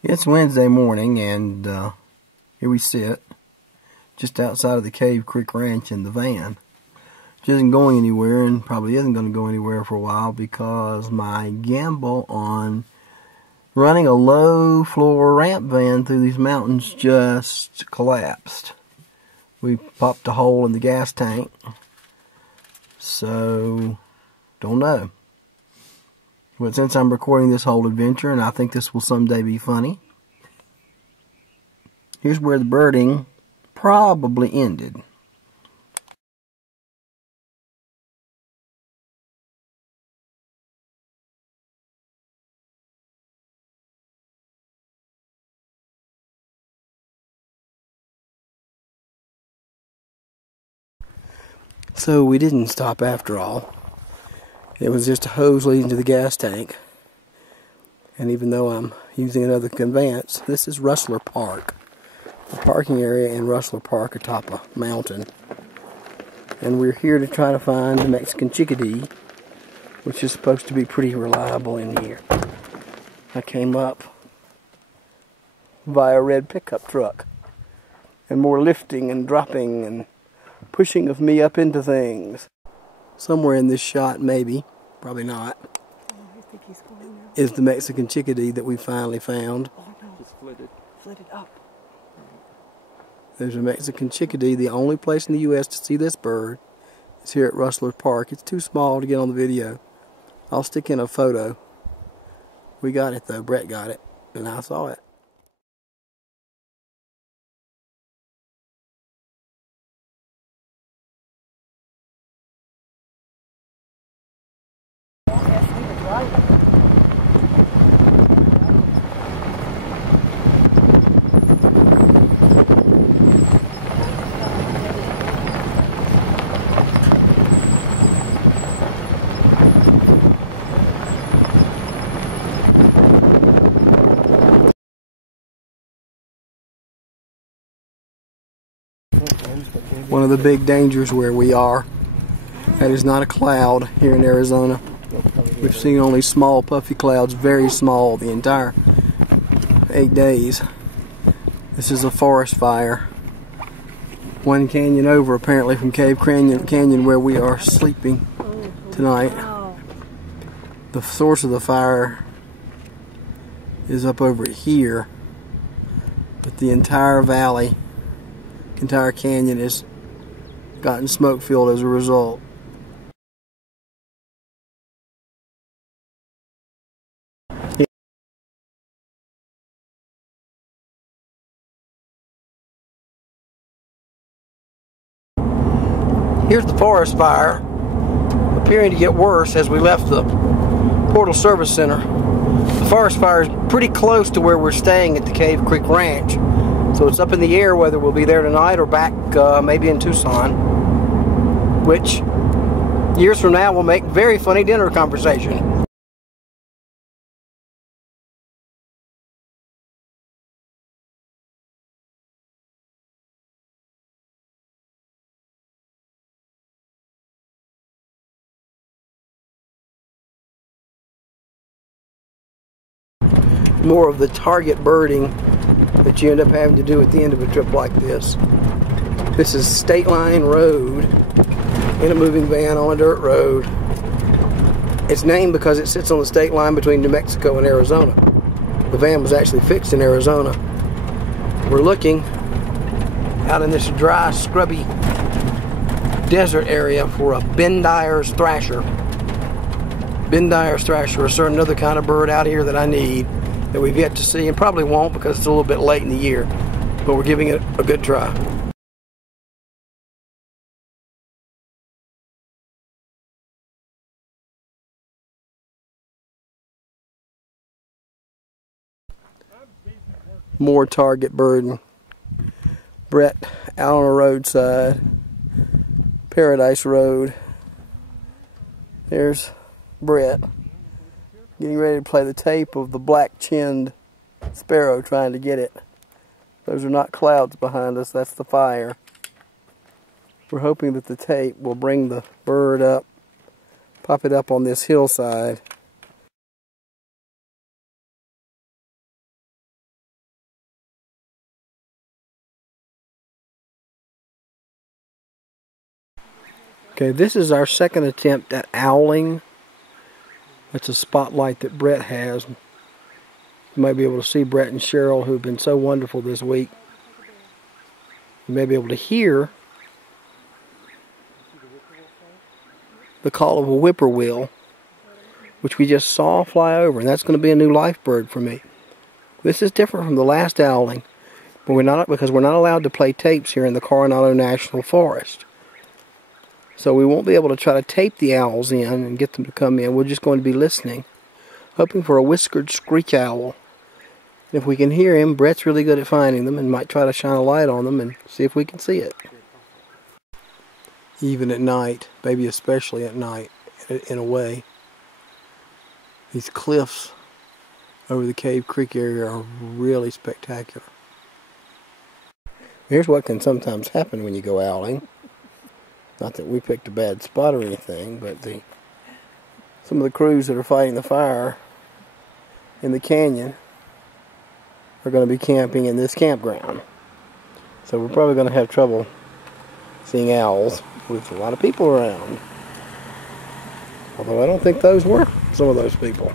It's Wednesday morning, and here we sit just outside of the Cave Creek Ranch in the van. Which isn't going anywhere, and probably isn't going to go anywhere for a while, because my gamble on running a low floor ramp van through these mountains just collapsed. We popped a hole in the gas tank, so don't know. But since I'm recording this whole adventure, and I think this will someday be funny, here's where the birding probably ended. So we didn't stop after all. It was just a hose leading to the gas tank. And even though I'm using another conveyance, this is Rustler Park. The parking area in Rustler Park atop a mountain. And we're here to try to find the Mexican chickadee, which is supposed to be pretty reliable in here. I came up via a red pickup truck. And more lifting and dropping and pushing of me up into things. Somewhere in this shot, maybe, probably not, is the Mexican chickadee that we finally found. Oh no, it's flitted up. There's a Mexican chickadee. The only place in the U.S. to see this bird is here at Rustler Park. It's too small to get on the video. I'll stick in a photo. We got it though, Brett got it, and I saw it. One of the big dangers where we are, that is not a cloud here in Arizona. We've seen only small puffy clouds, very small, the entire 8 days. This is a forest fire. One canyon over, apparently, from Cave Canyon where we are sleeping tonight. The source of the fire is up over here, but the entire valley, entire canyon has gotten smoke filled as a result. Here's the forest fire, appearing to get worse as we left the Portal Service Center. The forest fire is pretty close to where we're staying at the Cave Creek Ranch, so it's up in the air whether we'll be there tonight or back maybe in Tucson, which years from now will make very funny dinner conversation. More of the target birding that you end up having to do at the end of a trip like this. This is State Line Road in a moving van on a dirt road. It's named because it sits on the state line between New Mexico and Arizona. The van was actually fixed in Arizona. We're looking out in this dry, scrubby desert area for a Bendire's thrasher. Bendire's thrasher, a certain other kind of bird out here that I need, that we've yet to see, and probably won't because it's a little bit late in the year, but we're giving it a good try. More target birding. Brett out on a roadside, Paradise Road. There's Brett getting ready to play the tape of the black-chinned sparrow trying to get it. Those are not clouds behind us, that's the fire. We're hoping that the tape will bring the bird up, pop it up on this hillside. Okay, this is our second attempt at owling. That's a spotlight that Brett has. You might be able to see Brett and Cheryl, who've been so wonderful this week. You may be able to hear the call of a whippoorwill, which we just saw fly over, and that's going to be a new life bird for me. This is different from the last owling, but because we're not allowed to play tapes here in the Coronado National Forest. So we won't be able to try to tape the owls in and get them to come in. We're just going to be listening, hoping for a whiskered screech owl. If we can hear him, Brett's really good at finding them and might try to shine a light on them and see if we can see it. Even at night, maybe especially at night, in a way, these cliffs over the Cave Creek area are really spectacular. Here's what can sometimes happen when you go owling. Not that we picked a bad spot or anything, but some of the crews that are fighting the fire in the canyon are going to be camping in this campground. So we're probably going to have trouble seeing owls with a lot of people around. Although I don't think those were some of those people.